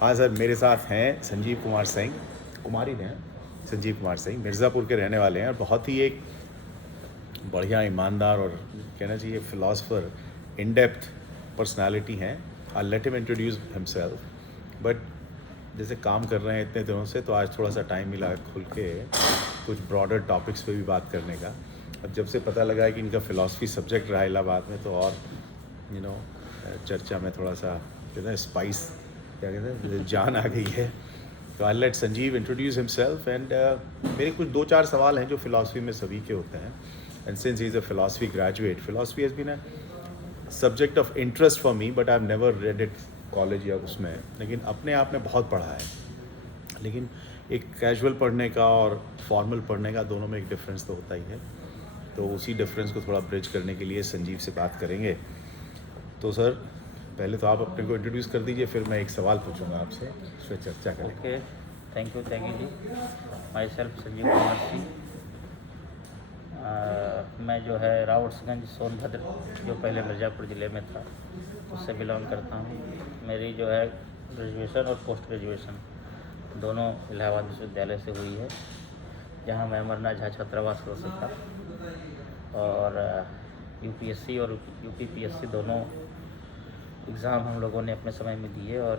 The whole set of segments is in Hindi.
हाँ सर, मेरे साथ हैं संजीव कुमार सिंह, कुमार ही हैं, संजीव कुमार सिंह मिर्ज़ापुर के रहने वाले हैं और बहुत ही एक बढ़िया, ईमानदार और कहना चाहिए फ़िलासफ़र, इन डेप्थ पर्सनैलिटी हैं। I let him introduce himself, but जैसे काम कर रहे हैं इतने दिनों से, तो आज थोड़ा सा टाइम मिला खुल के कुछ ब्रॉडर टॉपिक्स पे भी बात करने का। और जब से पता लगा है कि इनका फ़िलासफ़ी सब्जेक्ट रहा इलाहाबाद में, तो और यू नो चर्चा में थोड़ा सा कहते हैं स्पाइस, क्या कहते हैं, जान आ गई है। तो I let Sanjeev introduce himself and मेरे कुछ 2-4 सवाल हैं जो फ़िलासफ़ी में सभी के होते हैं। And since he is a philosophy graduate, philosophy has been a subject of interest for me, but I have never read it college या उसमें, लेकिन अपने आप में बहुत पढ़ा है। लेकिन एक कैजुअल पढ़ने का और फॉर्मल पढ़ने का, दोनों में एक डिफरेंस तो होता ही है। तो उसी डिफरेंस को थोड़ा ब्रिज करने के लिए संजीव से बात करेंगे। तो सर, पहले तो आप अपने को इंट्रोड्यूस कर दीजिए, फिर मैं एक सवाल पूछूंगा आपसे, उस पर चर्चा करें। Okay, thank you ji. Myself Sanjeev Kumar Singh. मैं जो है रावर्ट्सगंज सोनभद्र, जो पहले मिर्ज़ापुर ज़िले में था, उससे बिलोंग करता हूँ। मेरी जो है ग्रेजुएशन और पोस्ट ग्रेजुएशन दोनों इलाहाबाद विश्वविद्यालय से हुई है, जहाँ मैं अमरनाथ झा छात्रावास हो सका। और यूपीएससी और यूपीपीएससी दोनों एग्ज़ाम हम लोगों ने अपने समय में दिए, और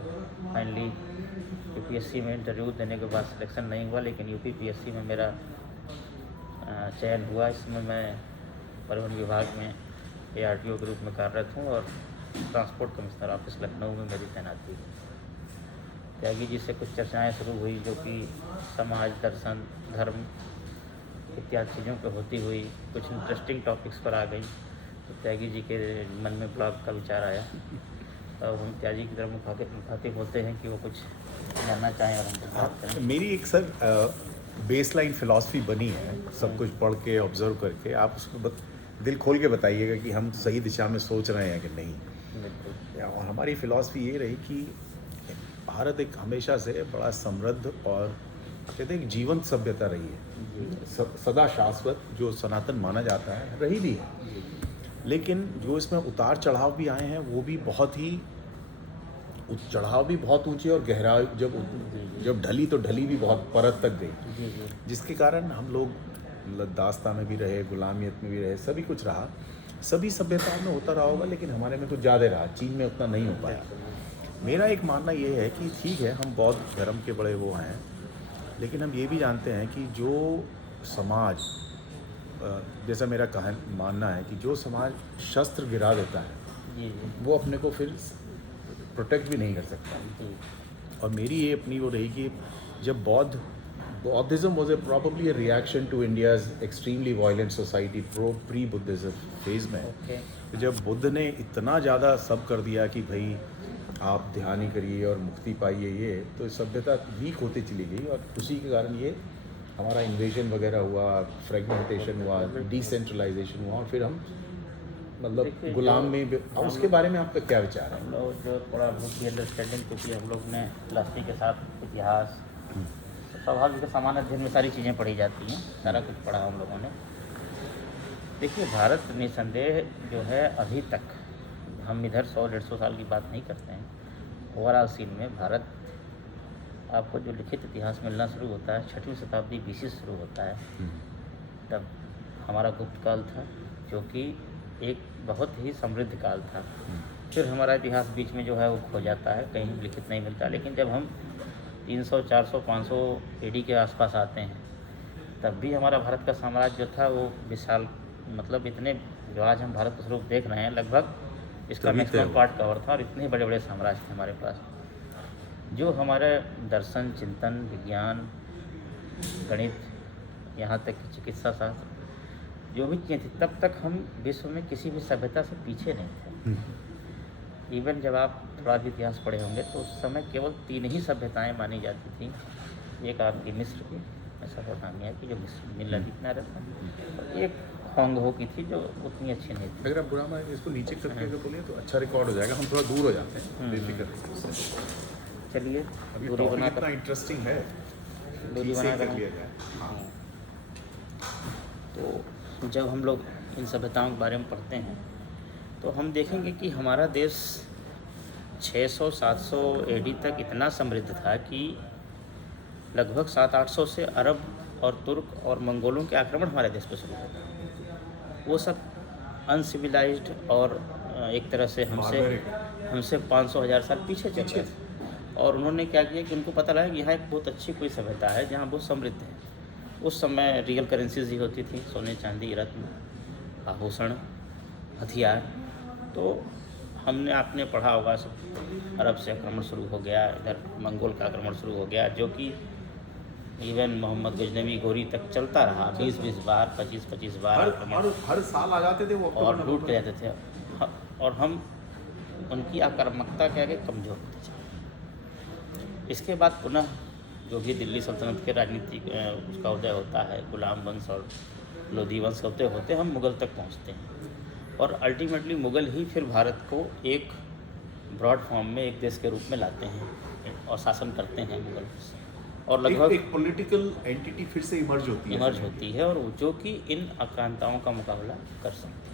फाइनली यूपीएससी में इंटरव्यू देने के बाद सिलेक्शन नहीं हुआ, लेकिन यूपीपीएससी में मेरा चयन हुआ। इसमें मैं परिवहन विभाग में ARTO के रूप में कार्यरत हूँ और ट्रांसपोर्ट कमिश्नर ऑफिस लखनऊ में मेरी तैनाती है। त्यागी जी से कुछ चर्चाएं शुरू हुई, जो कि समाज, दर्शन, धर्म इत्यादि चीज़ों पर होती हुई कुछ इंटरेस्टिंग टॉपिक्स पर आ गई। तो त्यागी जी के मन में ब्लॉग का विचार आया। तो हम त्यागी की तरफ मुखातिब होते हैं कि वो कुछ जानना चाहें और हम बात करें। मेरी एक सर बेसलाइन फ़िलासफ़ी बनी है, सब कुछ पढ़ के ऑब्ज़र्व करके। आप उसको दिल खोल के बताइएगा कि हम सही दिशा में सोच रहे हैं कि नहीं। बिल्कुल। और हमारी फ़िलासफ़ी ये रही कि भारत एक हमेशा से बड़ा समृद्ध और कहते हैं कि जीवंत सभ्यता रही है, सदा शाश्वत, जो सनातन माना जाता है, रही भी है। लेकिन जो इसमें उतार चढ़ाव भी आए हैं, वो भी बहुत ही चढ़ाव भी बहुत ऊंचे और गहरा, जब ढली तो ढली भी बहुत परत तक गई, जिसके कारण हम लोग दास्तान में भी रहे, गुलामियत में भी रहे, सभी कुछ रहा, सभी सभ्यताओं में होता रहा होगा, लेकिन हमारे में कुछ ज़्यादा रहा, चीन में उतना नहीं हो पाया। मेरा एक मानना ये है कि ठीक है, हम बौद्ध धर्म के बड़े वो हैं, लेकिन हम ये भी जानते हैं कि जो समाज, जैसा मेरा मानना है कि जो समाज शस्त्र गिरा देता है, वो अपने को फिर प्रोटेक्ट भी नहीं कर सकता। और मेरी ये अपनी वो रही कि जब Buddhism was probably a reaction to India's extremely violent society pre Buddhism phase में। तो जब बुद्ध ने इतना ज़्यादा सब कर दिया कि भाई आप ध्यान ही करिए और मुक्ति पाइए, ये तो सभ्यता वीक होती चली गई, और उसी के कारण ये हमारा इन्वेजन वगैरह हुआ, फ्रेगमेंटेशन हुआ, डिसेंट्रलाइजेशन हुआ, और फिर हम मतलब गुलाम में भी। उसके बारे में आपका क्या विचार है? हम लोग जो थोड़ा बहुत ही अंडरस्टैंडिंग, क्योंकि हम लोग ने फिलासफी के साथ इतिहास, स्वाभाविक सामान्य अध्ययन में सारी चीज़ें पढ़ी जाती हैं, सारा कुछ पढ़ा हम लोगों ने। देखिए, भारत निसंदेह जो है अभी तक, हम इधर 100-150 साल की बात नहीं करते हैं, ओवरऑल सीन में भारत, आपको जो लिखित इतिहास मिलना शुरू होता है 6वीं शताब्दी BC शुरू होता है। तब हमारा गुप्त काल था, जो कि एक बहुत ही समृद्ध काल था। फिर हमारा इतिहास बीच में जो है वो खो जाता है, कहीं लिखित नहीं मिलता। लेकिन जब हम 300, 400, 500 AD के आसपास आते हैं, तब भी हमारा भारत का साम्राज्य जो था वो विशाल, मतलब इतने, जो आज हम भारत का स्वरूप देख रहे हैं, लगभग इसका मैक्सिमम पार्ट कवर था, और इतने बड़े बड़े साम्राज्य थे हमारे पास। जो हमारे दर्शन, चिंतन, विज्ञान, गणित, यहाँ तक कि चिकित्सा शास्त्र, जो भी चीज़ें थी, तब तक हम विश्व में किसी भी सभ्यता से पीछे नहीं थे। इवन जब आप थोड़ा भी इतिहास पढ़े होंगे, तो उस समय केवल 3 ही सभ्यताएं मानी जाती थी। एक आपकी मिस्र की, मेसोपोटामिया की, जो नील नदी किनारे था, और एक होंगहो की थी, जो उतनी अच्छी नहीं थी। अगर आप बुरा मान इसको नीचे करके अगर बोलिए तो अच्छा रिकॉर्ड हो जाएगा, हम थोड़ा दूर हो जाते हैं, बेफिक्र। चलिए, दूरी बना, इतना इंटरेस्टिंग है, दूरी बना कर लिया जाए। तो जब हम लोग इन सभ्यताओं के बारे में पढ़ते हैं, तो हम देखेंगे कि हमारा देश 600-700 एडी तक इतना समृद्ध था कि लगभग 700-800 से अरब और तुर्क और मंगोलों के आक्रमण हमारे देश पर शुरू हुए। वो सब अनसिविलाइज्ड और एक तरह से हमसे 500-1000 साल पीछे चल रहे थे। और उन्होंने क्या किया कि उनको पता लगा कि यहाँ एक बहुत अच्छी कोई सभ्यता है जहाँ बहुत समृद्ध है। उस समय रियल करेंसीज ही होती थी, सोने चांदी रत्न आभूषण हथियार। तो हमने आपने पढ़ा होगा सब, अरब से आक्रमण शुरू हो गया, इधर मंगोल का आक्रमण शुरू हो गया, जो कि इवन मोहम्मद गजनवी गोरी तक चलता रहा। 20-20 बार 25-25 बार हर साल आ जाते थे वो और लूट के जाते थे। और हम उनकी आक्रामकता के आगे कमज़ोर होते चले। इसके बाद पुनः जो भी दिल्ली सल्तनत के राजनीतिक उसका उदय होता है, गुलाम वंश और लोधी वंश होते होते हम मुग़ल तक पहुंचते हैं। और अल्टीमेटली मुग़ल ही फिर भारत को एक ब्रॉड फॉर्म में एक देश के रूप में लाते हैं और शासन करते हैं मुग़ल। और लगभग एक पॉलिटिकल एंटिटी फिर से इमर्ज होती है और जो कि इन आक्रांताओं का मुकाबला कर सकती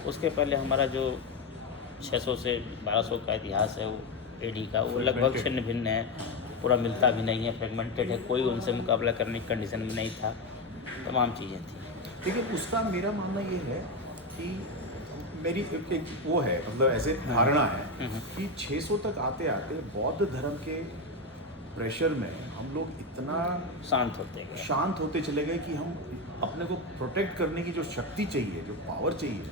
थी। उसके पहले हमारा जो 600 से 1200 का इतिहास है वो एडी का, वो लगभग छिन्न भिन्न है, पूरा मिलता भी नहीं है, फ्रेगमेंटेड है, कोई उनसे मुकाबला करने की कंडीशन में नहीं था, तमाम चीज़ें थी। लेकिन उसका मेरा मानना ये है कि मेरी एक वो है, मतलब ऐसे धारणा है कि 600 तक आते आते बौद्ध धर्म के प्रेशर में हम लोग इतना शांत होते चले गए कि हम अपने को प्रोटेक्ट करने की जो शक्ति चाहिए, जो पावर चाहिए,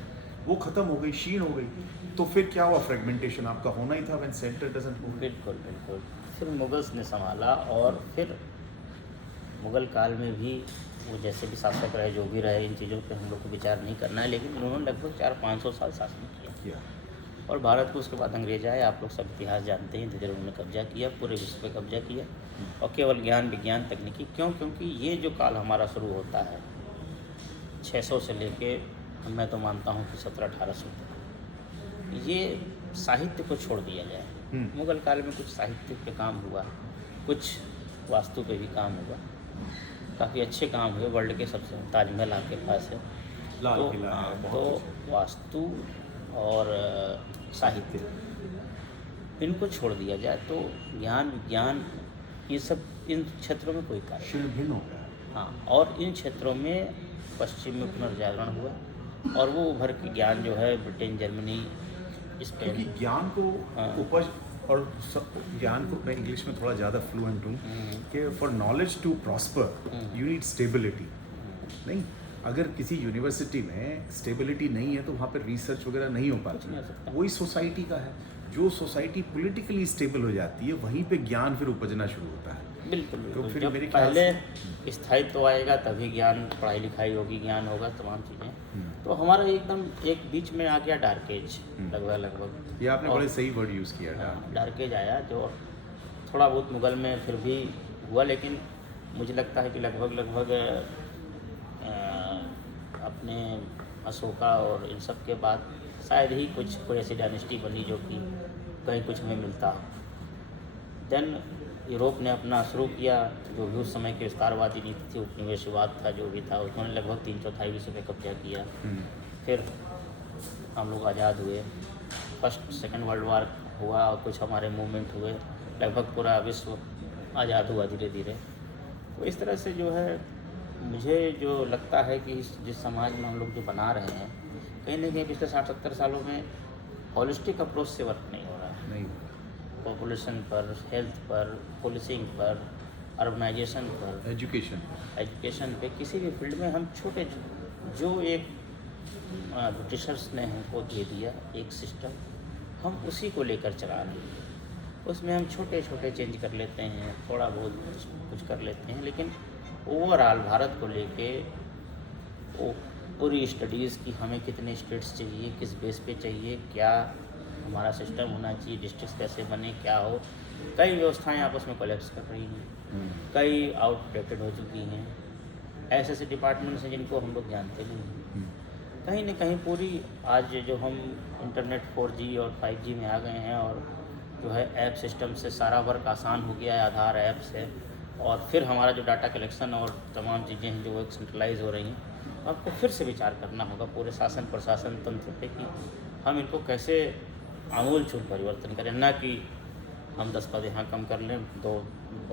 वो ख़त्म हो गई, क्षीण हो गई। तो फिर क्या हुआ? फ्रेगमेंटेशन आपका होना ही था व्हेन सेंटर डजंट मूव। बिल्कुल। फिर मुगल्स ने संभाला और फिर मुग़ल काल में भी वो जैसे भी शासक रहे, जो भी रहे, इन चीज़ों पे हम लोग को विचार नहीं करना है, लेकिन उन्होंने लगभग 400-500 साल शासन किया। और भारत को उसके बाद अंग्रेज आए। आप लोग सब इतिहास जानते हैं, धीरे उन्होंने कब्जा किया, पूरे विश्व पे कब्जा किया। और केवल ज्ञान विज्ञान तकनीकी क्योंकि ये जो काल हमारा शुरू होता है 600 से लेके, मैं तो मानता हूँ कि 1700-1800 तक, ये साहित्य को छोड़ दिया जाए। मुग़ल काल में कुछ साहित्य पे काम हुआ, कुछ वास्तु पे भी काम हुआ, काफ़ी अच्छे काम हुए। वर्ल्ड के सबसे ताजमहल आपके पास है, लाल किला है, तो वास्तु और साहित्य इनको छोड़ दिया जाए तो ज्ञान विज्ञान ये सब इन क्षेत्रों में कोई कार्य भिन्न हो गया। हाँ, और इन क्षेत्रों में पश्चिम में पुनर्जागरण हुआ और वो उभर के ज्ञान जो है ब्रिटेन, जर्मनी, स्पेन, क्योंकि ज्ञान को उपज और ज्ञान को, मैं इंग्लिश में थोड़ा ज़्यादा फ्लुएंट हूँ कि for knowledge to prosper you need stability. नहीं, अगर किसी यूनिवर्सिटी में स्टेबिलिटी नहीं है तो वहाँ पर रिसर्च वगैरह नहीं हो पाती। वही सोसाइटी का है, जो सोसाइटी पॉलिटिकली स्टेबल हो जाती है वहीं पे ज्ञान फिर उपजना शुरू होता है। बिल्कुल। तो फिर जब मेरे पहले स्थायित्व आएगा तभी ज्ञान, पढ़ाई लिखाई होगी, ज्ञान होगा, तमाम चीज़ें। तो हमारा एकदम एक बीच में आ गया डार्क एज, लगभग। ये आपने बड़े सही वर्ड यूज़ किया, डार्क एज आया, जो थोड़ा बहुत मुग़ल में फिर भी हुआ, लेकिन मुझे लगता है कि लगभग अपने अशोका और इन सब के बाद शायद ही कोई ऐसी डायनेस्टी बनी जो कि कहीं कुछ हमें मिलता हो। देन यूरोप ने अपना शुरू किया, जो भी उस समय की विस्तारवादी नीति थी, उपनिवेशवाद था, जो भी था, उन्होंने लगभग 3/4 विश्व पे कब्जा किया। फिर हम लोग आज़ाद हुए, फर्स्ट सेकंड वर्ल्ड वार हुआ और कुछ हमारे मूवमेंट हुए, लगभग पूरा विश्व आज़ाद हुआ धीरे धीरे। तो इस तरह से जो है मुझे जो लगता है कि जिस समाज में हम लोग जो बना रहे हैं, कहीं ना कहीं पिछले 60-70 सालों में हॉलिस्टिक अप्रोच से वर्क नहीं हो रहा है। नहीं, पॉपुलेशन पर, हेल्थ पर, पुलिसिंग पर, अर्बनाइजेशन पर, एजुकेशन पे, किसी भी फील्ड में हम छोटे जो एक ब्रिटिशर्स ने हमको दे दिया एक सिस्टम, हम उसी को लेकर चला रहे हैं। उसमें हम छोटे छोटे चेंज कर लेते हैं, थोड़ा बहुत कुछ कर लेते हैं, लेकिन ओवरऑल भारत को लेके वो पूरी स्टडीज़ की हमें कितने स्टेट्स चाहिए, किस बेस पे चाहिए, क्या हमारा सिस्टम होना चाहिए, डिस्ट्रिक्ट्स कैसे बने, क्या हो, कई व्यवस्थाएं आपस में कोलैप्स कर रही हैं, कई आउटडेटेड हो चुकी हैं। ऐसे ऐसे डिपार्टमेंट्स हैं जिनको हम लोग जानते नहीं हैं। कहीं ना कहीं पूरी आज जो हम इंटरनेट 4G और 5G में आ गए हैं और जो है ऐप सिस्टम से सारा वर्क आसान हो गया है, आधार ऐप से, और फिर हमारा जो डाटा कलेक्शन और तमाम चीज़ें हैं जो वो सेंट्रलाइज हो रही हैं। आपको फिर से विचार करना होगा पूरे शासन प्रशासन तंत्र पे कि हम इनको कैसे आमूलचूल परिवर्तन करें, ना कि हम 10 पद यहाँ कम कर लें, 2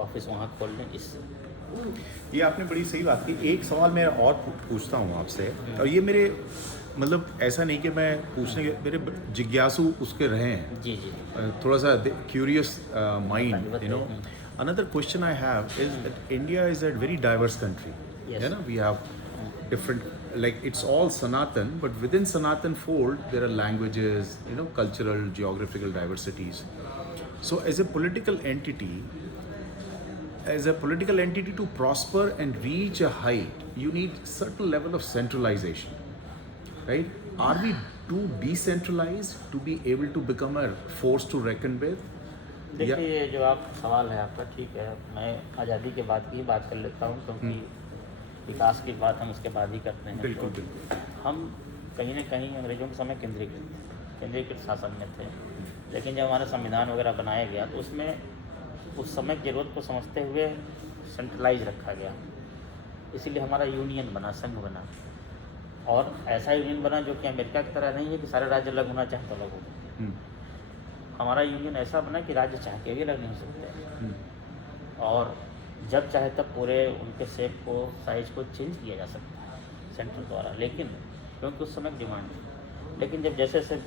ऑफिस वहाँ खोल लें। इससे ये आपने बड़ी सही बात की। एक सवाल मैं और पूछता हूँ आपसे, और ये मेरे मतलब ऐसा नहीं कि मैं पूछने के मेरे जिज्ञासु उसके रहे हैं, जी जी। थोड़ा सा क्यूरियस माइंड, बताइए, यू नो। बताइए। Another question I have is that India is a very diverse country. Yes. You know, we have different, like it's all Sanatan, but within Sanatan fold there are languages, you know, cultural, geographical diversities. So as a political entity to prosper and reach a height, you need certain level of centralization, right? Are we too decentralized to be able to become a force to reckon with? देखिए, ये जो आप सवाल है आपका ठीक है। मैं आज़ादी के बाद की ही बात कर लेता हूँ, क्योंकि विकास की बात हम उसके बाद ही करते हैं। बिल्कुल तो बिल्कुल। हम कहीं ना कहीं अंग्रेज़ों के समय केंद्रीकृत शासन में थे, लेकिन जब हमारा संविधान वगैरह बनाया गया तो उसमें उस समय की ज़रूरत को समझते हुए सेंट्रलाइज रखा गया। इसीलिए हमारा यूनियन बना, संघ बना, और ऐसा यूनियन बना जो कि अमेरिका की तरह नहीं है कि सारे राज्य अलग होना चाहे तो अलग हो जाए। हमारा यूनियन ऐसा बना कि राज्य चाह के भी अलग नहीं हो सकते, और जब चाहे तब पूरे उनके शेप को, साइज को चेंज किया जा सकता है सेंट्रल द्वारा, लेकिन क्योंकि उस समय डिमांड थी। लेकिन जब जैसे जैसे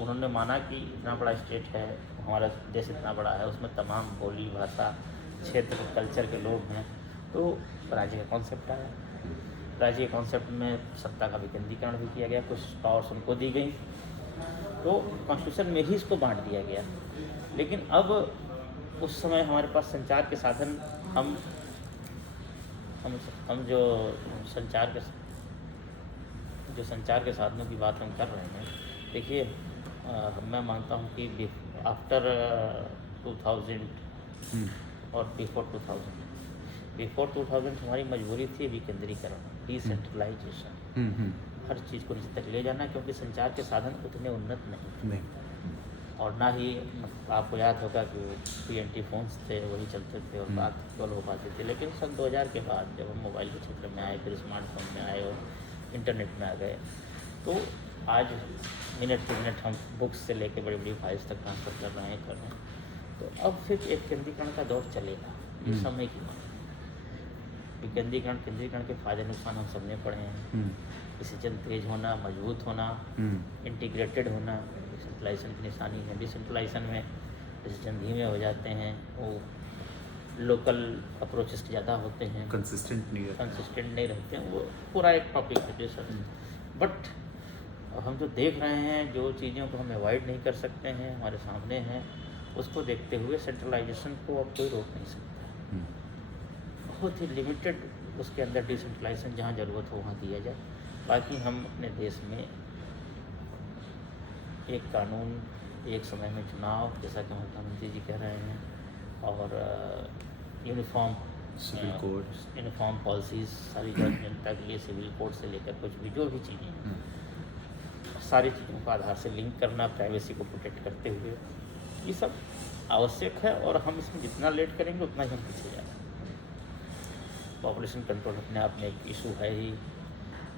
उन्होंने माना कि इतना बड़ा स्टेट है, हमारा देश इतना बड़ा है, उसमें तमाम बोली, भाषा, क्षेत्र, कल्चर के लोग हैं, तो राज्य का कॉन्सेप्ट आया। राज्य के कॉन्सेप्ट में सत्ता का विकेंद्रीकरण भी किया गया, कुछ पावर्स उनको दी गई, तो कॉन्स्टिट्यूशन में ही इसको बांट दिया गया। लेकिन अब उस समय हमारे पास संचार के साधन, हम जो संचार के साधनों की बात हम कर रहे हैं, देखिए, मैं मानता हूँ कि आफ्टर 2000 और बिफोर 2000 हमारी मजबूरी थी विकेंद्रीकरण, डिसेंट्रलाइजेशन, हर चीज़ को नीचे तक ले जाना, क्योंकि संचार के साधन उतने उन्नत नहीं, और ना ही आपको याद होगा कि PNT फोन्स थे, वही चलते थे और बात कॉल हो पाती थी। लेकिन सन 2000 के बाद जब हम मोबाइल के क्षेत्र में आए, फिर स्मार्टफोन में आए और इंटरनेट में आ गए, तो आज मिनट टू मिनट हम बुक्स से लेके बड़ी बड़ी फाइल्स तक ट्रांसफ़र कर रहे हैं। तो अब फिर एक केंद्रीकरण का दौर चलेगा, ये समय की मांग। केंद्रीकरण के फ़ायदे नुकसान हम सबने पढ़े हैं। डिसीजन तेज होना, मजबूत होना, इंटीग्रेटेड होना डिसेंट्रलाइजेशन की निशानी है। डिसेंट्रलाइजेशन में डिसीजन धीमे हो जाते हैं, वो लोकल अप्रोचेस ज़्यादा होते हैं, कंसिस्टेंट नहीं रहते हैं। वो पूरा एक टॉपिक है। बट हम जो देख रहे हैं, जो चीज़ों को हम अवॉइड नहीं कर सकते हैं, हमारे सामने हैं, उसको देखते हुए सेंट्रलाइजेशन को अब कोई रोक नहीं सकता। बहुत ही लिमिटेड उसके अंदर डिसेंट्रलाइजेशन जहाँ ज़रूरत हो वहाँ दिया जाए। बाकी हम अपने देश में एक कानून, एक समय में चुनाव, जैसा कि मुख्यमंत्री जी कह रहे हैं, और uniform civil code, uniform policies सारी जनता के लिए, सिविल कोड से लेकर कुछ भी जो भी चीज़ें, सारी चीज़ों को आधार से लिंक करना, प्राइवेसी को प्रोटेक्ट करते हुए, ये सब आवश्यक है। और हम इसमें जितना लेट करेंगे उतना ही हम पीछे जा रहे हैं। पॉपुलेशन कंट्रोल अपने आप में एक इशू है ही,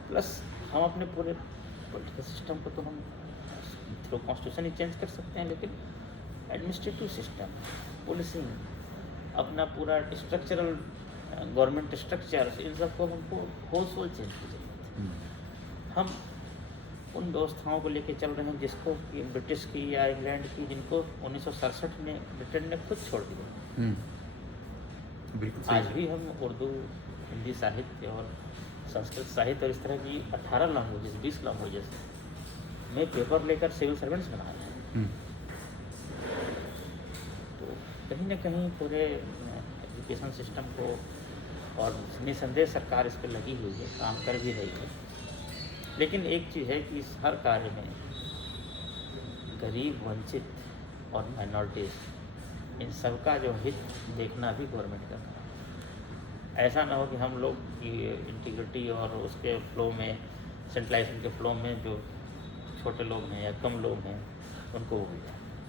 प्लस हम अपने पूरे पॉलिटिकल सिस्टम को तो हम थ्रू कॉन्स्टिट्यूशन ही चेंज कर सकते हैं, लेकिन एडमिनिस्ट्रेटिव सिस्टम, पुलिसिंग, अपना पूरा स्ट्रक्चरल गवर्नमेंट स्ट्रक्चर, इन सबको हमको होल सोल चेंज की जरूरत है। हम उन व्यवस्थाओं को लेके चल रहे हैं जिसको कि ब्रिटिश की या इंग्लैंड की, जिनको 1967 में ब्रिटेन ने खुद छोड़ दिया। आज भी हम उर्दू, हिंदी साहित्य और संस्कृत साहित्य और इस तरह की 18 लैंग्वेजेस, 20 लैंग्वेजेस में पेपर लेकर सिविल सर्वेंट्स बना रहे हैं। तो कहीं ना कहीं पूरे एजुकेशन सिस्टम को, और निसंदेह सरकार इस पर लगी हुई है, काम कर भी रही है। लेकिन एक चीज़ है कि इस हर कार्य में गरीब, वंचित और माइनॉरिटीज़, इन सबका जो हित देखना भी गवर्नमेंट का काम है। ऐसा ना हो कि हम लोग की इंटीग्रिटी और उसके फ्लो में, सेंट्रलाइजेशन के फ्लो में जो छोटे लोग हैं या कम लोग हैं, उनको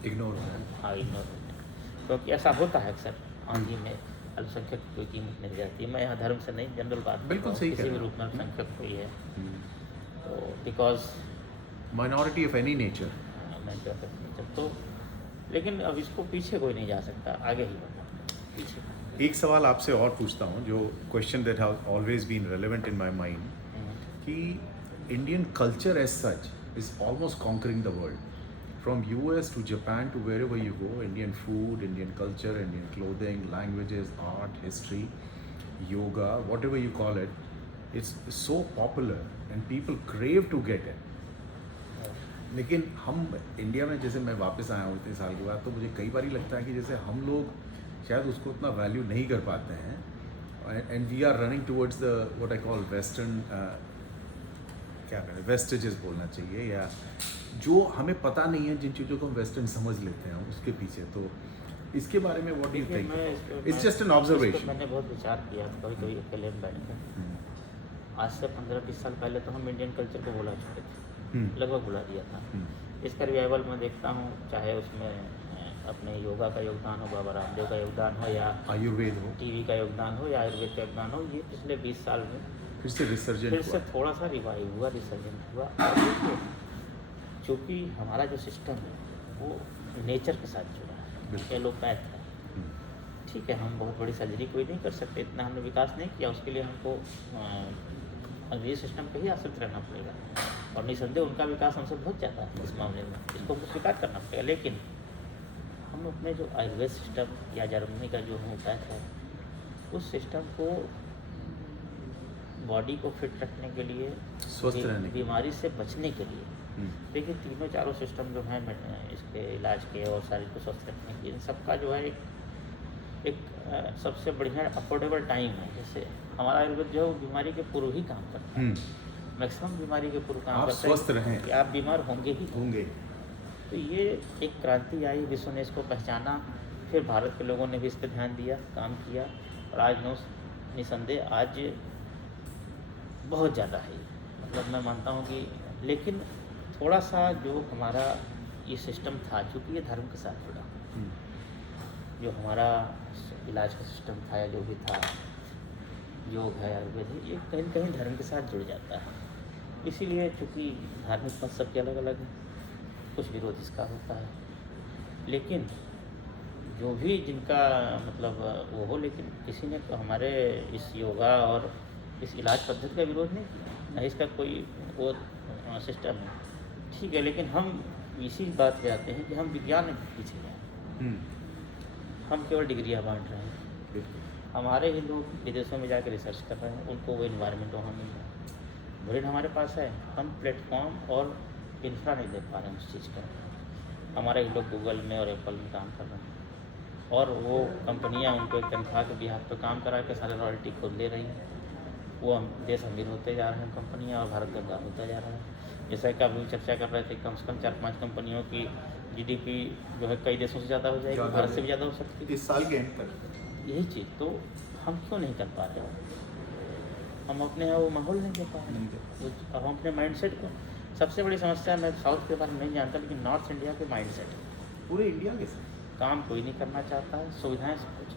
इग्नोर हो जाए। क्योंकि ऐसा होता है अक्सर, आंधी में अल्पसंख्यक की कोई कीमत नहीं जाती है। मैं यहाँ धर्म से नहीं, जनरल बात, बिल्कुल सही, किसी भी रूप में अल्पसंख्यक कोई है तो because minority of any nature, development या फिर तो, लेकिन अब इसको पीछे कोई नहीं जा सकता, आगे ही बढ़ना पीछे। एक सवाल आपसे और पूछता हूँ, जो question that have always been relevant in my mind, कि Indian culture as such is almost conquering the world, from US to Japan to wherever you go, Indian food, Indian culture, Indian clothing, languages, art, history, yoga, whatever you call it, it's so popular and people crave to get it. लेकिन हम इंडिया में, जैसे मैं वापस आया हूँ इतने साल के बाद, तो मुझे कई बार लगता है कि जैसे हम लोग शायद उसको उतना वैल्यू नहीं कर पाते हैं, and we are running towards the what I call western, क्या करें, वेस्टेजेस बोलना चाहिए, या जो हमें पता नहीं है, जिन चीज़ों को हम वेस्टर्न समझ लेते हैं उसके पीछे। तो इसके बारे में what do you think? It's just an observation. मैंने बहुत विचार किया, कभी कभी अकेले में बैठ कर। आज से 15-20 साल पहले तो हम इंडियन कल्चर को भुला चुके थे, लगभग भुला दिया था। इसका रिवाइवल मैं देखता हूँ, चाहे उसमें अपने योगा का योगदान हो, बाबा रामदेव का योगदान हो, या आयुर्वेद हो, टीवी का योगदान हो, या आयुर्वेद का योगदान हो, ये पिछले 20 साल में फिर से रिसर्जेंट फिर से थोड़ा सा रिवाइव हुआ, रिसर्जेंट हुआ। और देखिए, चूँकि हमारा जो सिस्टम है वो नेचर के साथ जुड़ा है, एलोपैथ है। ठीक है, हम बहुत बड़ी सर्जरी कोई नहीं कर सकते, इतना हमने विकास नहीं किया, उसके लिए हमको अंग्रेजी सिस्टम पे ही आश्रित रहना पड़ेगा, और निसंदेह उनका विकास हमसे बहुत ज़्यादा है इस मामले में, इसको हमको स्वीकार करना पड़ेगा। लेकिन हम अपने जो आयुर्वेद सिस्टम या जर्मनी का जो होम्योपैथ है, उस सिस्टम को बॉडी को फिट रखने के लिए, स्वस्थ रहने के बीमारी से बचने के लिए, देखिए तीनों चारों सिस्टम जो हैं इसके इलाज के और शरीर को स्वस्थ रखने के, इन सबका जो है एक सबसे बढ़िया अफोर्डेबल टाइम है। जैसे हमारा आयुर्वेद जो है वो बीमारी के पूर्व ही काम करता है, मैक्सिमम बीमारी के पूर्व काम आप करता है, स्वस्थ रहें, कि आप बीमार होंगे ही होंगे। तो ये एक क्रांति आई, विश्व ने इसको पहचाना, फिर भारत के लोगों ने भी इस पर ध्यान दिया, काम किया, और आज निसंदेह आज बहुत ज़्यादा है। मतलब मैं मानता हूँ कि, लेकिन थोड़ा सा जो हमारा ये सिस्टम था, चूँकि ये धर्म के साथ जुड़ा, जो हमारा इलाज का सिस्टम था या जो भी था, योग है, आयुर्वेद है, ये कहीं कहीं धर्म के साथ जुड़ जाता है। इसीलिए चूँकि धार्मिक मत सबके अलग अलग हैं, कुछ विरोध इसका होता है, लेकिन जो भी जिनका मतलब वो हो, लेकिन किसी ने तो हमारे इस योगा और इस इलाज पद्धति का विरोध नहीं किया, न इसका कोई वो सिस्टम है, ठीक है। लेकिन हम इसी बात पे आते हैं कि हम विज्ञान में पीछे हैं, हम केवल डिग्रियाँ बांट रहे हैं। हमारे ही लोग विदेशों में जाकर रिसर्च कर रहे हैं, उनको वो इन्वायरमेंट वहाँ मिल रहा है, ब्रेन हमारे पास है, हम प्लेटफॉर्म और इंफ्रा नहीं दे पा रहे हैं उस चीज़ का। हमारे ही लोग गूगल में और एप्पल में काम कर रहे हैं, और वो कंपनियाँ उनको एक तनख्वाह के बिहार पर काम करा के सारे रॉयल्टी खुद ले रही हैं। वो हम देश अमीर होते जा रहे हैं कंपनियाँ, और भारत गंदा होता जा रहा है। जैसा कि आप लोग चर्चा कर रहे थे, कम से कम 4-5 कंपनियों की जीडीपी जो है कई देशों से ज़्यादा हो जाएगी, भारत से भी ज़्यादा हो सकती है इस साल के एंड तक। यही चीज़ तो हम क्यों नहीं कर पा रहे? हम अपने यहाँ वो माहौल नहीं दे पा रहे हैं, हम अपने माइंडसेट को, सबसे बड़ी समस्या, मैं साउथ के बारे में नहीं जानता, लेकिन नॉर्थ इंडिया के माइंडसेट है, पूरे इंडिया के साथ काम कोई नहीं करना चाहता है, सुविधाएं सब कुछ,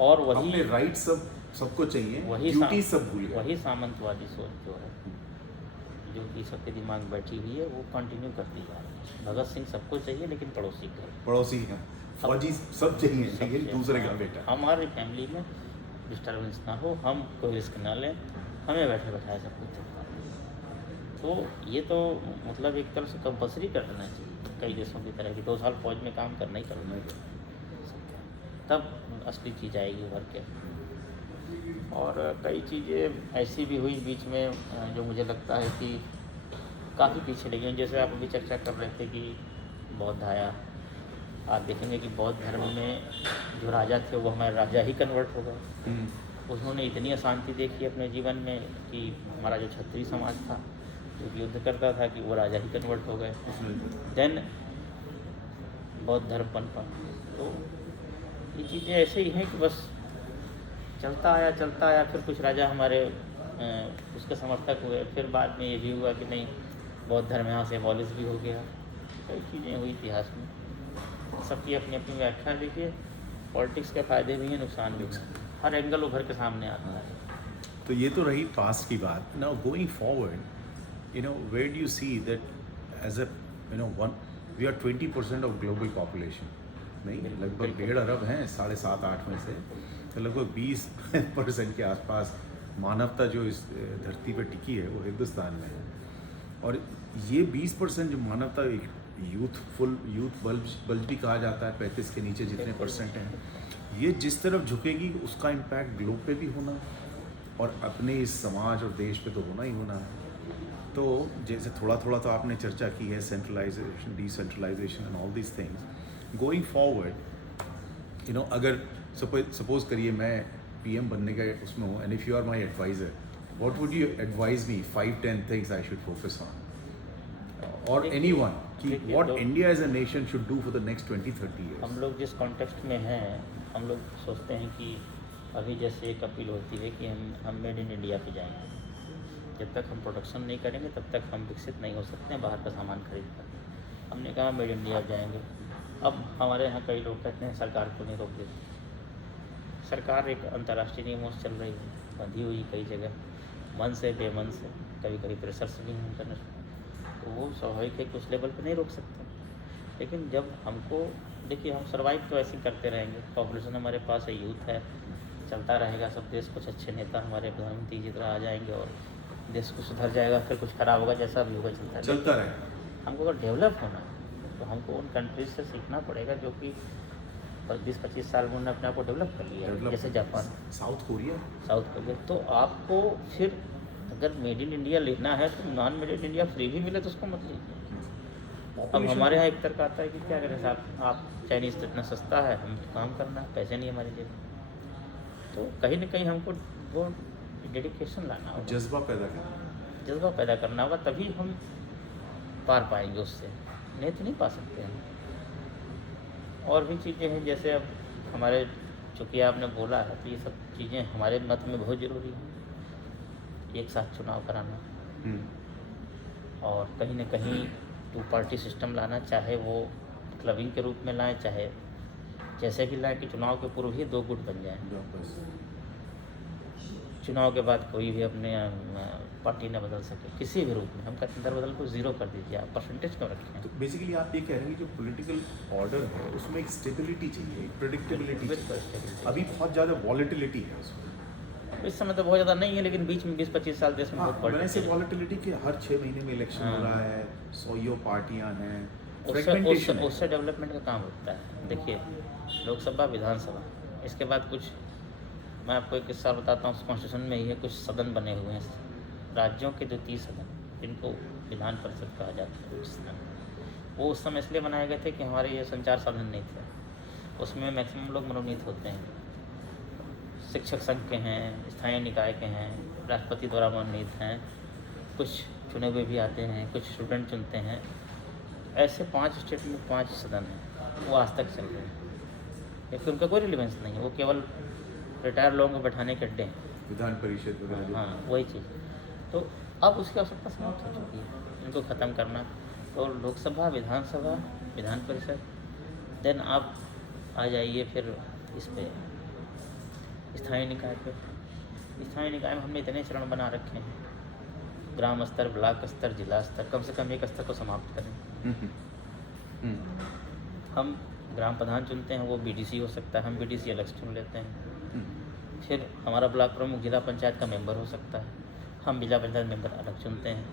और वही अपने राइट सबको चाहिए, वही ड्यूटी सब भूल गए। वही सामंतवादी सोच जो है, जो कि सबके दिमाग में बैठी हुई है, वो कंटिन्यू करती जा रही है। भगत सिंह सबको चाहिए, लेकिन पड़ोसी हैं, फौजी सब चाहिए, लेकिन दूसरे का बेटा। हमारी फैमिली में डिस्टर्बेंस ना हो, हम कोई रिस्क ना लें, हमें बैठे बैठाए सब कुछ चलता है। तो ये तो मतलब एक तरह से कंपल्सरी कर देना चाहिए, कई देशों की तरह कि 2 साल फौज में काम करना ही करना है, तब असली चीज़ आएगी उभर के। और कई चीज़ें ऐसी भी हुई बीच में जो मुझे लगता है कि काफ़ी पीछे लगी हैं। जैसे आप अभी चर्चा कर रहे थे कि बौद्ध आया, आप देखेंगे कि बौद्ध धर्म में जो राजा थे वो हमारे राजा ही कन्वर्ट हो गए। उन्होंने इतनी अशांति देखी अपने जीवन में कि हमारा जो क्षत्रिय समाज था, जो युद्ध करता था, कि वो राजा ही कन्वर्ट हो गए। देन बौद्ध धर्म पनपा। तो ये चीज़ें ऐसे ही हैं कि बस चलता आया, फिर कुछ राजा हमारे उसके समर्थक हुए, फिर बाद में ये भी हुआ कि नहीं, बौद्ध धर्म यहाँ से एबॉलिश भी हो गया। कई चीज़ें हुई इतिहास में, सबकी अपनी अपनी व्याख्या। देखिए, पॉलिटिक्स के फ़ायदे भी हैं, नुकसान भी हैं, हर एंगल उभर के सामने आता है। तो ये तो रही पास्ट की बात। Now going forward, where do you see that as a we are 20% of global population, नहीं लगभग 1.5 अरब हैं 7.5-8 में से, तो लगभग 20% के आसपास मानवता जो इस धरती पर टिकी है वो हिंदुस्तान में है। और ये 20% जो मानवता एक यूथ बल्ज भी कहा जाता है, 35 के नीचे जितने परसेंट हैं, ये जिस तरफ झुकेगी उसका इम्पैक्ट ग्लोब पे भी होना और अपने इस समाज और देश पे तो होना ही होना है। तो जैसे थोड़ा थोड़ा तो आपने चर्चा की है, centralisation, decentralisation and all these things going forward, अगर सपोज करिए मैं पीएम बनने का उसमें हूँ, and if you are my adviser, what would you advise me 5-10 things I should focus on, और एनीवन, कि what India as a nation should do for the next 20-30 years? हम लोग जिस कॉन्टेक्स्ट में हैं, हम लोग सोचते हैं कि अभी जैसे एक अपील होती है कि हम मेड इन इंडिया पे जाएंगे। जब तक हम प्रोडक्शन नहीं करेंगे तब तक हम विकसित नहीं हो सकते हैं बाहर का सामान खरीद कर। हमने कहा मेड इन इंडिया जाएंगे। अब हमारे यहाँ कई लोग कहते हैं सरकार को नहीं रोक देती। सरकार एक अंतर्राष्ट्रीय नियमों से चल रही है, बंधी हुई कई जगह, मन से बेमन से, कभी कभी प्रेशर से भी हम करने, तो वो स्वाभाविक है कि उस लेवल पे नहीं रोक सकते। लेकिन जब हमको देखिए, हम सर्वाइव तो ऐसे ही करते रहेंगे, पॉपुलेशन हमारे पास है, यूथ है, चलता रहेगा सब। देश कुछ अच्छे नेता हमारे प्रधानमंत्री जी तरह आ जाएंगे और देश को सुधर जाएगा, फिर कुछ खराब होगा, जैसा भी होगा चलता रहेगा। हमको अगर डेवलप होना है तो हमको उन कंट्रीज से सीखना पड़ेगा जो कि 20-25 साल में उन्होंने अपने आप को डेवलप कर लिया है, जैसे जापान, साउथ कोरिया। तो आपको फिर अगर मेड इन इंडिया लेना है तो non made in India free भी मिले तो उसको मत लीजिए। अब हमारे यहाँ एक तर्क आता है कि क्या करें साहब, आप चाइनीज़ तो इतना सस्ता है, हम तो काम करना है, पैसे नहीं हमारे जेब में। तो कहीं ना कहीं हमको वो डेडिकेशन लाना होगा, जज्बा पैदा करना होगा, तभी हम पार पाएंगे उससे, नहीं तो नहीं पा सकते हम। और भी चीज़ें हैं, जैसे अब हमारे, चूँकि आपने बोला है, तो ये सब चीज़ें हमारे मत में बहुत ज़रूरी हैं। एक साथ चुनाव कराना और कहीं ना कहीं 2 पार्टी सिस्टम लाना, चाहे वो क्लबिंग के रूप में लाएं, चाहे जैसे भी लाएं, कि चुनाव के पूर्व ही 2 गुट बन जाएं। चुनाव के बाद कोई भी अपने पार्टी न बदल सके किसी भी रूप में। हम कहते हैं बदल को 0 कर दीजिए, आप परसेंटेज क्यों रखें? तो बेसिकली आप ये कह रहे हैं कि जो पॉलिटिकल ऑर्डर है उसमें एक स्टेबिलिटी चाहिए, एक प्रेडिक्टेबिलिटी। अभी बहुत ज़्यादा वॉलेटिलिटी है उसमें। इस समय तो बहुत ज़्यादा नहीं है, लेकिन बीच में 20-25 साल देश में बहुत वैसे वॉलेटिलिटी के हर 6 महीने में इलेक्शन हो रहा है, 100 पार्टियां हैं, उससे डेवलपमेंट का काम होता है। देखिए, लोकसभा, विधानसभा, इसके बाद कुछ, मैं आपको एक किस्सा बताता हूँ, कॉन्स्टिट्यूशन में ही है, कुछ सदन बने हुए हैं राज्यों के, 2-3 सदन, जिनको विधान परिषद कहा जाता है। वो उस समय इसलिए बनाए गए थे कि हमारे ये संचार साधन नहीं थे, उसमें मैक्सिमम लोग मनोनीत होते हैं, शिक्षक संघ के हैं, स्थानीय निकाय के हैं, राष्ट्रपति द्वारा मनोनीत हैं, कुछ चुने हुए भी आते हैं, कुछ स्टूडेंट चुनते हैं। ऐसे 5 स्टेट में 5 सदन हैं, वो आज तक चल रहे हैं, क्योंकि उनका कोई रिलेवेंस नहीं है, वो केवल रिटायर लोगों को बैठाने के अड्डे हैं, विधान परिषद वगैरह। हाँ, वही चीज़। तो अब उसकी आवश्यकता समाप्त हो चुकी है, इनको ख़त्म करना। तो लोकसभा, विधानसभा, विधान परिषद, देन आप आ जाइए फिर इस पे स्थानीय निकाय पे। स्थानीय निकाय में हमने इतने चरण बना रखे हैं, ग्राम स्तर, ब्लॉक स्तर, जिला स्तर, कम से कम एक स्तर को समाप्त करें। हम ग्राम प्रधान चुनते हैं, वो बीडीसी हो सकता है, हम बीडीसी अलग चुन लेते हैं। फिर हमारा ब्लॉक प्रमुख जिला पंचायत का मेंबर हो सकता है, हम जिला पंचायत मेंबर अलग चुनते हैं।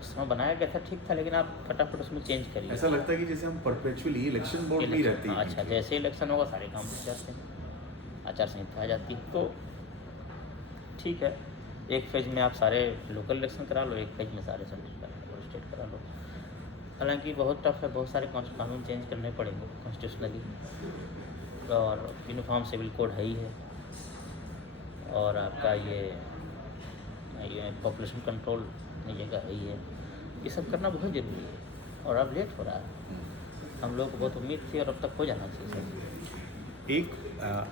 उस समय बनाया गया था, ठीक था, लेकिन आप फटाफट उसमें चेंज करिए। ऐसा लगता है कि जैसे हम परपेचुअली इलेक्शन बोर्ड में रहते हैं। अच्छा, जैसे इलेक्शन होगा सारे काम हो जाते हैं, आचार संहिता आ जाती है, तो ठीक है। एक फेज में आप सारे लोकल इलेक्शन करा लो, एक फेज में सारे सेंट्रल करा लो, स्टेट करा लो। हालांकि बहुत टफ है, बहुत सारे कानून चेंज करने पड़ेंगे कॉन्स्टिट्यूशनली, और यूनिफॉर्म सिविल कोड है ही है, और आपका ये पॉपुलेशन कंट्रोल नई जगह है ही है। ये सब करना बहुत ज़रूरी है, और अब लेट हो रहा है। हम लोग को बहुत उम्मीद थी और अब तक हो जाना चाहिए सब। एक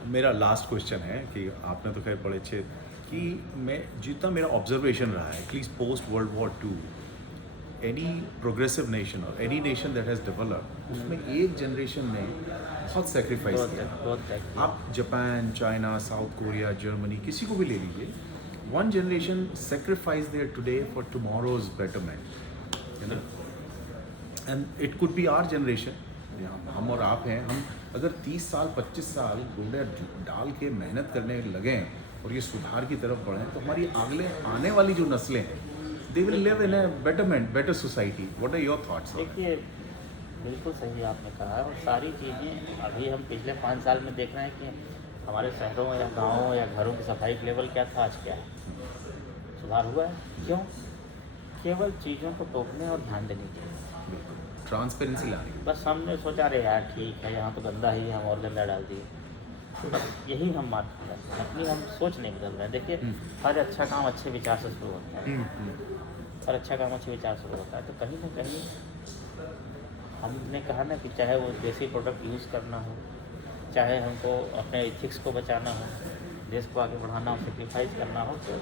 मेरा लास्ट क्वेश्चन है कि आपने तो खैर बड़े अच्छे, कि मैं जितना मेरा ऑब्जर्वेशन रहा है, at least post world war 2, any progressive nation और any nation that has developed, उसमें एक जनरेशन ने बहुत सेक्रीफाइस किया। आप Japan, China, South Korea, Germany, किसी को भी ले लीजिए, one generation sacrifice there today for tomorrow's betterment, है ना। And it could be our generation, हम और आप हैं, हम अगर 30 साल 25 साल गोडे डाल के मेहनत करने लगें और ये सुधार की तरफ बढ़ें, तो हमारी अगले आने वाली जो नस्लें हैं, they will live in a betterment, better society. What are your thoughts? देखिए, बिल्कुल सही आपने कहा है, और सारी चीज़ें अभी हम पिछले 5 साल में देख रहे हैं कि हमारे शहरों या गाँवों या घरों की सफाई का लेवल क्या था, आज क्या है। सुधार हुआ है। क्यों? केवल चीज़ों को टोकने और ध्यान देने के लिए। बिल्कुल ट्रांसपेरेंसी लानी है। बस हमने सोचा, अरे यार ठीक है, यहाँ तो गंदा ही है, हम और गंदा डाल दिए। बस यही हम बात कर रहे हैं, अपनी हम सोच नहीं बदल रहे हैं। देखिए, हर अच्छा काम अच्छे विचार से शुरू होता है। हर अच्छा काम अच्छे विचार से शुरू होता है। तो कहीं ना कहीं हमने कहा ना कि चाहे वो देसी प्रोडक्ट यूज़ करना हो, चाहे हमको अपने एथिक्स को बचाना हो, देश को आगे बढ़ाना हो, सेक्रीफाइस करना हो, तो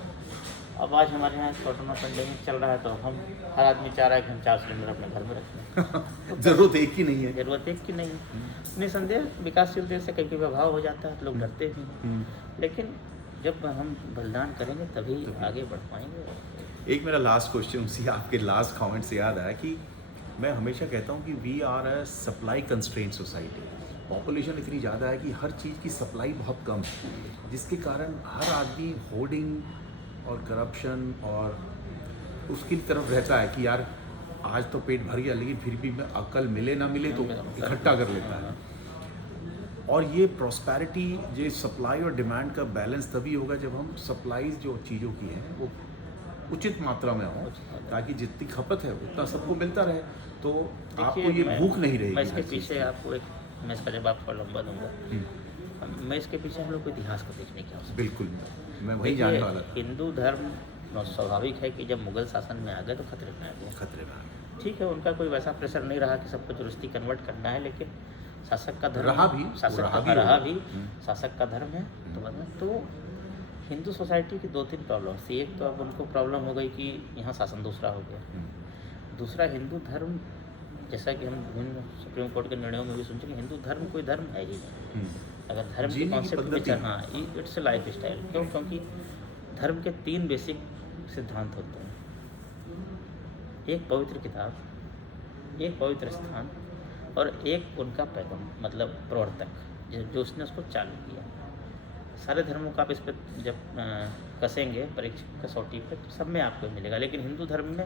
अब आज हमारे यहाँ कोरोना पेंडेमिक चल रहा है, तो हम हर आदमी चाह रहा है कि हम 4 सिलेंडर अपने घर में रखें। जरूरत एक ही नहीं है। ज़रूरत एक की नहीं है। निसंदेह विकासशील देश से कई कई प्रभाव हो जाता है, तो लोग डरते भी हैं, लेकिन जब हम बलिदान करेंगे तभी आगे बढ़ पाएंगे। एक मेरा लास्ट क्वेश्चन, उसी आपके लास्ट कमेंट से याद आया कि मैं हमेशा कहता हूँ कि we are a supply constraint society. Population इतनी ज़्यादा है कि हर चीज़ की सप्लाई बहुत कम है, जिसके कारण हर आदमी होर्डिंग और करप्शन और उसकी तरफ रहता है कि यार आज तो पेट भर गया, लेकिन फिर भी मैं अकल मिले ना मिले तो इकट्ठा कर लेता है। और ये प्रॉस्पेरिटी, ये सप्लाई और डिमांड का बैलेंस तभी होगा जब हम सप्लाईज जो चीज़ों की हैं वो उचित मात्रा में हो, ताकि जितनी खपत है उतना सबको मिलता रहे, तो आपको ये भूख नहीं रहेगी। मैं इसके पीछे आपको एक, मैं इसका जवाब थोड़ा लंबा दूंगा। मैं इसके पीछे हम लोग को इतिहास को देखने की आवश्यकता। बिल्कुल, मैं वही जानने वाला था। हिंदू धर्म स्वाभाविक है कि जब मुगल शासन में आ गए तो खतरे में आ गए। खतरे में आ गए। ठीक है, उनका कोई वैसा प्रेशर नहीं रहा कि सबको जुरिस्टी कन्वर्ट करना है, लेकिन शासक का धर्म रहा भी, रहा भी शासक का धर्म है। तो हिंदू सोसाइटी की 2-3 प्रॉब्लम थी। एक तो अब उनको प्रॉब्लम हो गई कि यहाँ शासन दूसरा हो गया। दूसरा, हिंदू धर्म, जैसा कि हम विभिन्न सुप्रीम कोर्ट के निर्णयों में भी सुन चुके, हिंदू धर्म कोई धर्म है ही नहीं। अगर धर्म के कॉन्सेप्ट में, हाँ, इट्स ए लाइफ स्टाइल। क्यों? क्योंकि धर्म के 3 बेसिक सिद्धांत होते हैं। एक पवित्र किताब, एक पवित्र स्थान, और एक उनका पैगम, मतलब प्रवर्तक जो उसने उसको चालू किया। सारे धर्मों का आप इस पर जब कसेंगे परीक्षा कसौटी पे, तो सब में आपको मिलेगा, लेकिन हिंदू धर्म में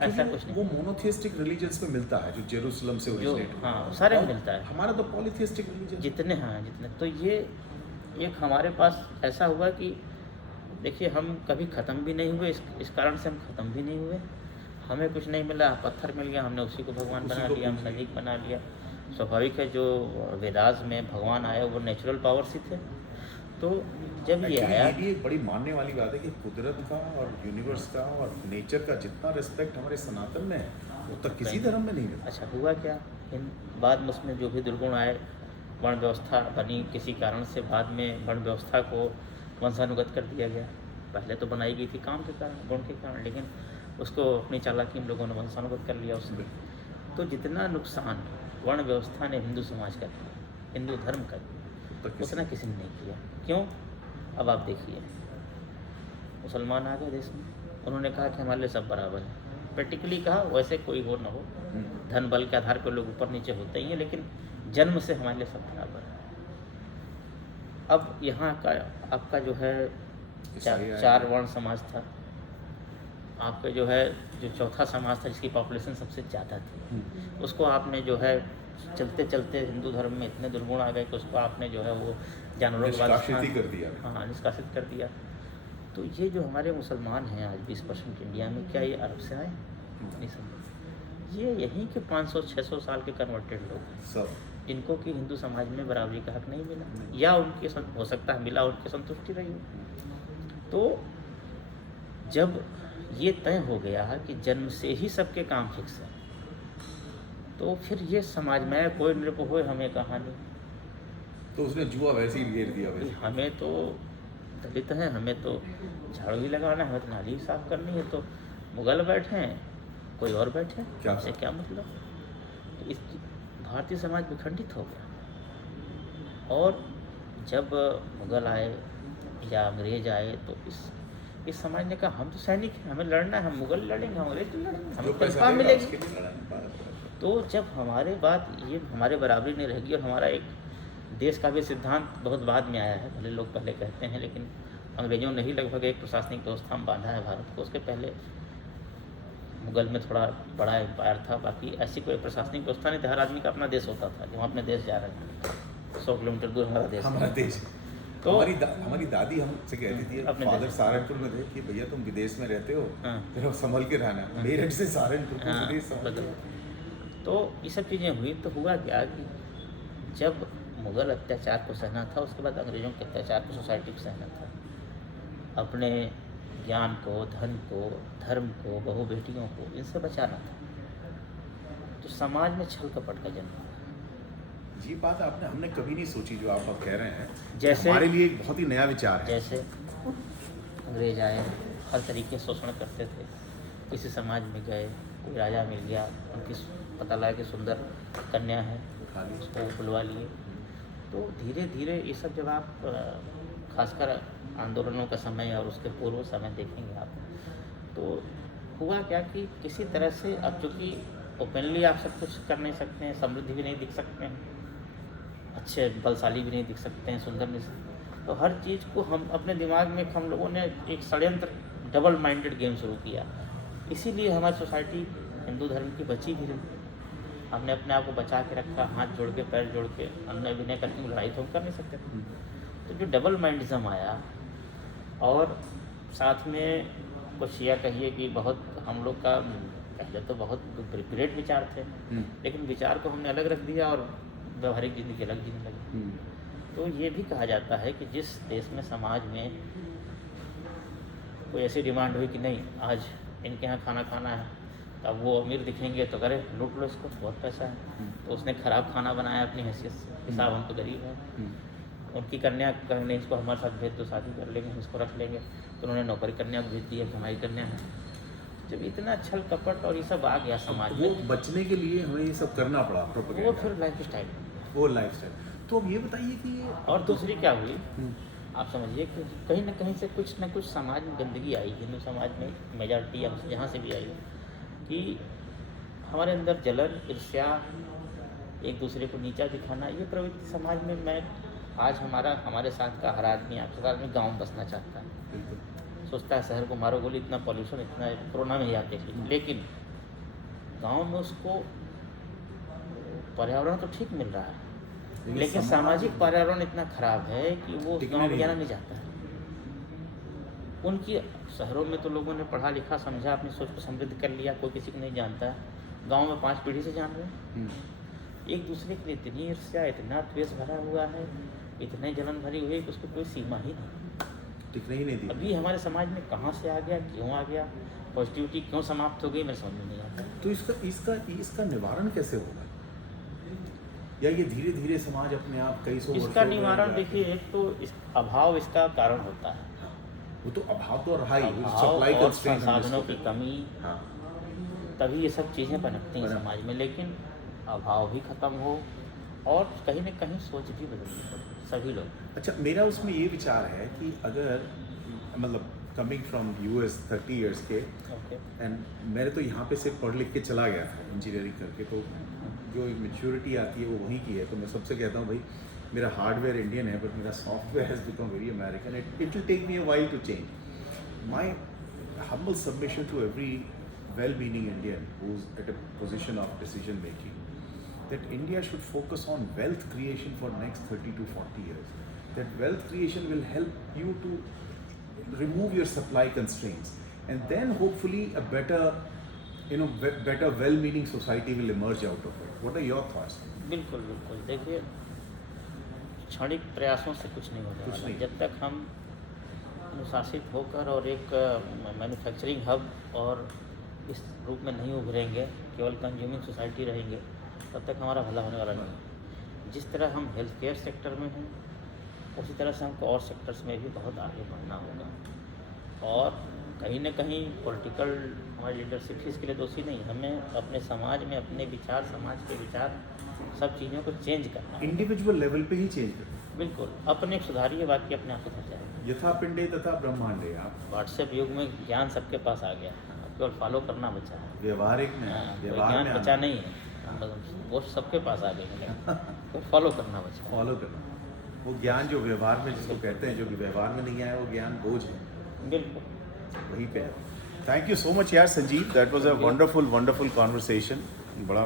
ऐसा कुछ नहीं। वो मोनोथियस्टिक रिलीजन्स में मिलता है, जो जेरूसलम से ओरिजिनेट, हाँ, सारे में मिलता है। हमारा तो पॉलीथिस्टिक रिलीजन जितने, हाँ, जितने, तो ये एक हमारे पास ऐसा हुआ कि देखिए, हम कभी ख़त्म भी नहीं हुए, इस कारण से हम ख़त्म भी नहीं हुए। हमें कुछ नहीं मिला, पत्थर मिल गया, हमने उसी को भगवान बना लिया, हम नज़दीक बना लिया। स्वाभाविक है, जो वेदास में भगवान आए वो नेचुरल पावर्स ही थे। तो जब ये आया, ये एक बड़ी मानने वाली बात है कि कुदरत का और यूनिवर्स का और नेचर का जितना रिस्पेक्ट हमारे सनातन में है, वो तक किसी धर्म में नहीं है। अच्छा, हुआ क्या, बाद में उसमें जो भी दुर्गुण आए, वर्ण व्यवस्था बनी किसी कारण से, बाद में वर्ण व्यवस्था को वंशानुगत कर दिया गया। पहले तो बनाई गई थी काम के कारण, गुण के कारण, लेकिन उसको अपनी चालाकी हम लोगों ने वंशानुगत कर लिया उसमें। तो जितना नुकसान वर्ण व्यवस्था ने हिंदू समाज का किया, हिंदू धर्म का किया, उतना किसी ने नहीं किया। क्यों? अब आप देखिए, मुसलमान आ गए देश में, उन्होंने कहा कि हमारे लिए सब बराबर है। प्रैक्टिकली कहा, वैसे कोई हो ना हो, धन बल के आधार पर लोग ऊपर नीचे होते ही हैं, लेकिन जन्म से हमारे लिए सब बराबर है। अब यहाँ का आपका जो है 4 वर्ण समाज था, आपका जो है जो चौथा समाज था जिसकी पॉपुलेशन सबसे ज़्यादा थी, उसको आपने जो है चलते चलते हिंदू धर्म में इतने दुर्गुण आ गए कि उसको आपने जो है वो जानवरों के निष्कासित कर दिया। हाँ, निष्कासित कर दिया। तो ये जो हमारे मुसलमान हैं आज 20% इंडिया में, क्या ये अरब से आए? नहीं समझ। ये यहीं के 500-600 साल के कन्वर्टेड लोग हैं सब, जिनको कि हिंदू समाज में बराबरी का हक नहीं मिला, या उनके हो सकता है मिला, उनकी संतुष्टि रही हो। तो जब ये तय हो गया कि जन्म से ही सबके काम फिक्स है, तो फिर ये समाज में कोई नृप हो हमें कहानी, तो उसने जुआ वैसे ही घेर दिया। वैसे हमें तो दलित हैं, हमें तो झाड़ू ही लगाना है, हमें तो नाली साफ करनी है, तो मुगल बैठे हैं, कोई और बैठे, हमसे क्या मतलब। तो इस भारतीय समाज विखंडित हो गया। और जब मुगल आए या अंग्रेज आए, तो इस समाज ने कहा हम तो सैनिक हैं, हमें लड़ना है, हम मुगल लड़ेंगे, हम अंग्रेज लड़ेंगे, हमें तनख्वाह मिलेगी। तो जब हमारे बात ये हमारे बराबरी नहीं रहेगी, और हमारा एक देश का भी सिद्धांत बहुत बाद में आया है, भले लोग पहले कहते हैं, लेकिन अंग्रेज़ों ने ही लगभग एक प्रशासनिक व्यवस्था में बांधा है भारत को। उसके पहले मुगल में थोड़ा बड़ा एम्पायर था, बाकी ऐसी कोई प्रशासनिक व्यवस्था नहीं थी। हर आदमी का अपना देश होता था, जो हम अपने देश जा रहे हैं 100 किलोमीटर दूर हमारा देश हमारा है। देश। तो हमारी दादी हमसे कहती थी, अपने फादर देश। सहारनपुर में थे, कि भैया तुम विदेश में रहते हो, हाँ। जरा संभल के रहना। हाँ। मेरठ से सहारनपुर को हाँ, विदेश संभल के। बदल। तो ये सब चीज़ें हुई, तो हुआ क्या कि जब मुग़ल अत्याचार को सहना था, उसके बाद अंग्रेज़ों के अत्याचार को सोसाइटी को सहना था। अपने ज्ञान को, धन को, धर्म को, बहू बेटियों को, इनसे बचाना था। तो समाज में छल कपट का जन्म हुआ। ये बात हमने कभी नहीं सोची जो आप अब कह रहे हैं। जैसे हमारे लिए एक बहुत ही नया विचार है। जैसे अंग्रेज आए, हर तरीके से शोषण करते थे। किसी समाज में गए, कोई राजा मिल गया, उनकी पता लगा कि सुंदर कन्या है, उसको बुलवा लिए। तो धीरे धीरे ये सब जब आप खासकर आंदोलनों का समय और उसके पूर्व समय देखेंगे आप, तो हुआ क्या कि किसी तरह से अब चूँकि ओपनली आप सब कुछ कर नहीं सकते हैं, समृद्धि भी नहीं दिख सकते हैं, अच्छे बलशाली भी नहीं दिख सकते हैं, सुंदर नहीं सकते, तो हर चीज़ को हम अपने दिमाग में हम लोगों ने एक षड्यंत्र डबल माइंडेड गेम शुरू किया। इसीलिए हमारी सोसाइटी हिंदू धर्म की बची भी रही। हमने अपने आप को बचा के रखा, हाथ जोड़ के, पैर जोड़ के, अन्न विनय करके। लड़ाई तो हम कर नहीं सकते थे। तो जो डबल माइंडिज्म आया, और साथ में कुछ यह कहिए कि बहुत हम लोग का पहले तो बहुत ग्रेट विचार थे, लेकिन विचार को हमने अलग रख दिया और व्यवहारिक ज़िंदगी अलग जीने लगे। तो ये भी कहा जाता है कि जिस देश में, समाज में कोई ऐसी डिमांड हुई कि नहीं आज इनके यहाँ खाना खाना है, तब वो अमीर दिखेंगे तो करे लूट लो इसको, बहुत पैसा है, तो उसने ख़राब खाना बनाया अपनी हैसियत से, हिसाब हम तो गरीब हैं। उनकी कन्या कहने इसको हमारे साथ भेज दो, शादी कर लेंगे, हम इसको रख लेंगे, तो उन्होंने नौकरी कन्या को भेज दिया कि हमारी कन्या है। जब इतना छल कपट और ये सब आ गया समाज वो में, बचने के लिए हमें ये सब करना पड़ा, वो प्रोपेगेंडा, फिर लाइफ स्टाइल। वो लाइफस्टाइल। तो अब ये बताइए कि और दूसरी क्या हुई, आप समझिए कि कहीं ना कहीं से कुछ ना कुछ समाज में गंदगी आई, हिंदू समाज में मेजॉरिटी अब जहाँ से भी आई, कि हमारे अंदर जलन, ईर्ष्या, एक दूसरे को नीचा दिखाना, ये प्रवृत्ति समाज में। मैं आज हमारे साथ का हर आदमी, आपके साथ में गाँव में बसना चाहता है, सोचता है शहर को मारो गोली, इतना पॉल्यूशन, इतना कोरोना में ही आते हैं, लेकिन गांव में उसको पर्यावरण तो ठीक मिल रहा है, लेकिन सामाजिक पर्यावरण इतना खराब है कि वो उस गाँव में जाना नहीं चाहता है। उनकी शहरों में तो लोगों ने पढ़ा लिखा, समझा, अपनी सोच को समृद्ध कर लिया, कोई किसी को नहीं जानता है। गाँव में 5 पीढ़ी से जान रहे हैं। एक दूसरे के लिए इतनी ईर्ष्या, इतना द्वेष भरा हुआ है, इतने जलन भरी हुई है कि उसको कोई सीमा ही नहीं, टिकने ही नहीं दी। अभी हमारे समाज में कहाँ से आ गया, क्यों आ गया, पॉजिटिविटी क्यों समाप्त हो गई, मेरे समझ में नहीं आता। तो इसका निवारण कैसे होगा, या ये धीरे धीरे समाज अपने आप कई सौ इसका निवारण देखिए, एक तो अभाव इसका कारण होता है। वो तो अभाव तो रहा ही, अभाव और संसाधनों की कमी, हाँ, तभी ये सब चीज़ें बनती हैं समाज में। लेकिन अभाव भी खत्म हो और कहीं ना कहीं सोच भी बदलनी पड़े सभी लोग। अच्छा, मेरा उसमें ये विचार है कि अगर मतलब कमिंग फ्रॉम US 30 इयर्स के, एंड मैंने तो यहाँ पे सिर्फ पढ़ लिख के चला गया था इंजीनियरिंग करके, तो जो एक मैच्योरिटी आती है वो वहीं की है। तो मैं सबसे कहता हूँ भाई, मेरा हार्डवेयर इंडियन है बट मेरा software has become very American, it will take me a while to change. My humble submission to every well-meaning Indian who's at a position of decision making, that India should focus on wealth creation for next 30 to 40 years. That wealth creation will help you to remove your supply constraints, and then hopefully a better, better well-meaning society will emerge out of it. What are your thoughts? बिल्कुल बिल्कुल, देखिए क्षणिक प्रयासों से कुछ नहीं होने वाला। जब तक हम अनुशासित होकर और एक मैन्युफैक्चरिंग हब और इस रूप में नहीं उभरेंगे, केवल कंज्यूमिंग सोसाइटी रहेंगे, तब तक हमारा भला होने वाला नहीं। जिस तरह हम हेल्थ केयर सेक्टर में हैं, उसी तरह से हमको और सेक्टर्स में भी बहुत आगे बढ़ना होगा। और कहीं ना कहीं पॉलिटिकल हमारी लीडरशिप इसके लिए दोषी नहीं, हमें अपने समाज में अपने विचार, समाज के विचार, सब चीज़ों को चेंज करना है। इंडिविजुअल लेवल पे ही चेंज करना, बिल्कुल, अपने सुधारिए, बाकी अपने आप सुधर जाएगा। यथा पिंडे तथा ब्रह्मांडे। आप व्हाट्सएप युग में ज्ञान सबके पास आ गया, अब केवल फॉलो करना बचा है। व्यवहारिक में, हाँ, कोई व्यवहार ज्ञान में बचा आना। नहीं है, वो सबके पास आ गई है, तो फॉलो करना बचा। फॉलो करना, वो ज्ञान जो व्यवहार में जिसको कहते हैं, जो कि व्यवहार में नहीं आया वो ज्ञान बोझ है, बिल्कुल। वही पे है। थैंक यू सो मच यार Sanjeev, that was a wonderful conversation. बड़ा,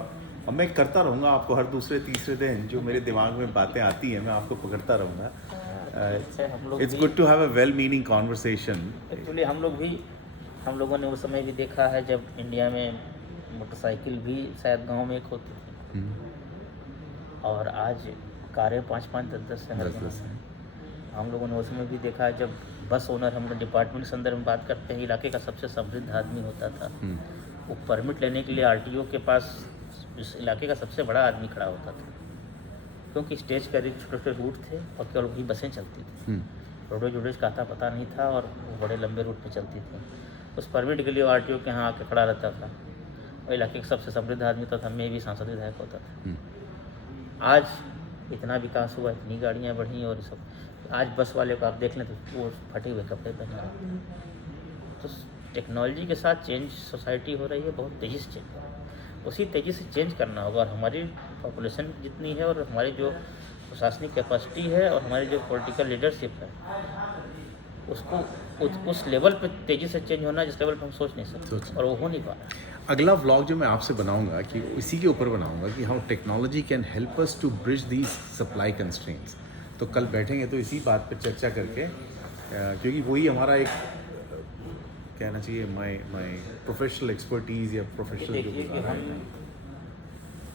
अब मैं करता रहूँगा आपको हर दूसरे तीसरे दिन जो मेरे दिमाग में बातें आती हैं मैं आपको पकड़ता रहूँगा। अच्छा, हम लोग इट्स भी good to have a well meaning conversation. Actually हम लोगों ने उस समय भी देखा है जब इंडिया में मोटरसाइकिल भी शायद गांव में एक होती थी, और आज कारें 5-5, 10-10 शहर में हैं। हम लोगों ने उस समय भी देखा है जब बस ओनर, हम लोग डिपार्टमेंट के अंदर में बात करते हैं, इलाके का सबसे समृद्ध आदमी होता था, वो परमिट लेने के लिए आरटीओ के पास इस इलाके का सबसे बड़ा आदमी खड़ा होता था, क्योंकि स्टेज का छोटे छोटे रूट थे और केवल वही बसें चलती थी, रोडेज वोडेज का आता पता नहीं था, और वो बड़े लंबे रूट पे चलती थी। उस परमिट के लिए आरटीओ के यहाँ आके खड़ा रहता था, और इलाके का सबसे समृद्ध आदमी होता था, मैं भी सांसद विधायक होता था। आज इतना विकास हुआ, इतनी गाड़ियाँ बढ़ी, और सब आज बस वाले को आप देख लें तो वो फटे हुए कपड़े पहने रहते हैं। तो टेक्नोलॉजी के साथ चेंज सोसाइटी हो रही है, बहुत तेज़ी से चेंज हो रही है, उसी तेज़ी से चेंज करना होगा। और हमारी पॉपुलेशन जितनी है, और हमारी जो प्रशासनिक कैपेसिटी है, और हमारी जो पॉलिटिकल लीडरशिप है, उसको उस लेवल पे तेज़ी से चेंज होना जिस लेवल पे हम सोच नहीं सकते, और वो हो नहीं पा रहा है। अगला व्लॉग जो मैं आपसे बनाऊंगा कि इसी के ऊपर बनाऊंगा कि how technology can help us to bridge these supply constraints. तो कल बैठेंगे तो इसी बात पर चर्चा करके, क्योंकि वही हमारा एक कहना चाहिए माय प्रोफेशनल एक्सपर्टीज़ या प्रोफेशनल देखिए कि हम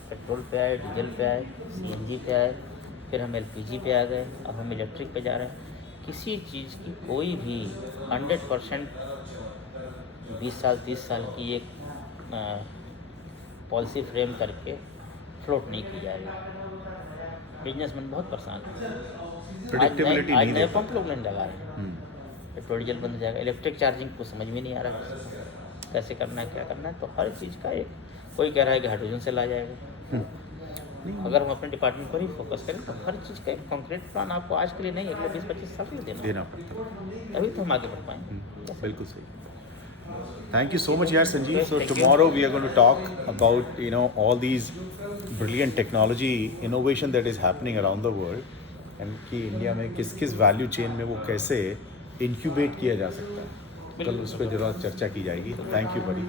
पेट्रोल पे आए, डीजल पे आए, सीएनजी पे आए, फिर हम एलपीजी पे आ गए, अब हम इलेक्ट्रिक पे जा रहे हैं। किसी चीज़ की कोई भी 100% 20 साल 30 साल की एक पॉलिसी फ्रेम करके फ्लोट नहीं की जा रही। बिजनेसमैन बहुत परेशान है। प्रेडिक्टेबिलिटी आज नहीं नए देता। पंप लोग नहीं लगा रहे हैं, पेट्रोल डीजल बंद हो जाएगा। इलेक्ट्रिक चार्जिंग को समझ में नहीं आ रहा कैसे करना है, क्या करना है। तो हर चीज़ का एक, कोई कह रहा है कि हाइड्रोजन से ला जाएगा। अगर हम अपने डिपार्टमेंट पर ही फोकस करें तो हर चीज़ का एक कॉन्क्रीट प्लान आपको आज के लिए नहीं, अगले 20-25 साल के लिए देना पड़ता है। तभी तो हम आगे बढ़ पाएंगे। बिल्कुल सही। Thank you so much, yaar, Sanjeev. Okay, So thank you. tomorrow we are going to talk about all these brilliant technology innovation that is happening around the world, and कि इंडिया में किस किस वैल्यू चेन में वो कैसे इंक्यूबेट किया जा सकता है। कल उस पर जरूर चर्चा की जाएगी। थैंक यू बड़ी।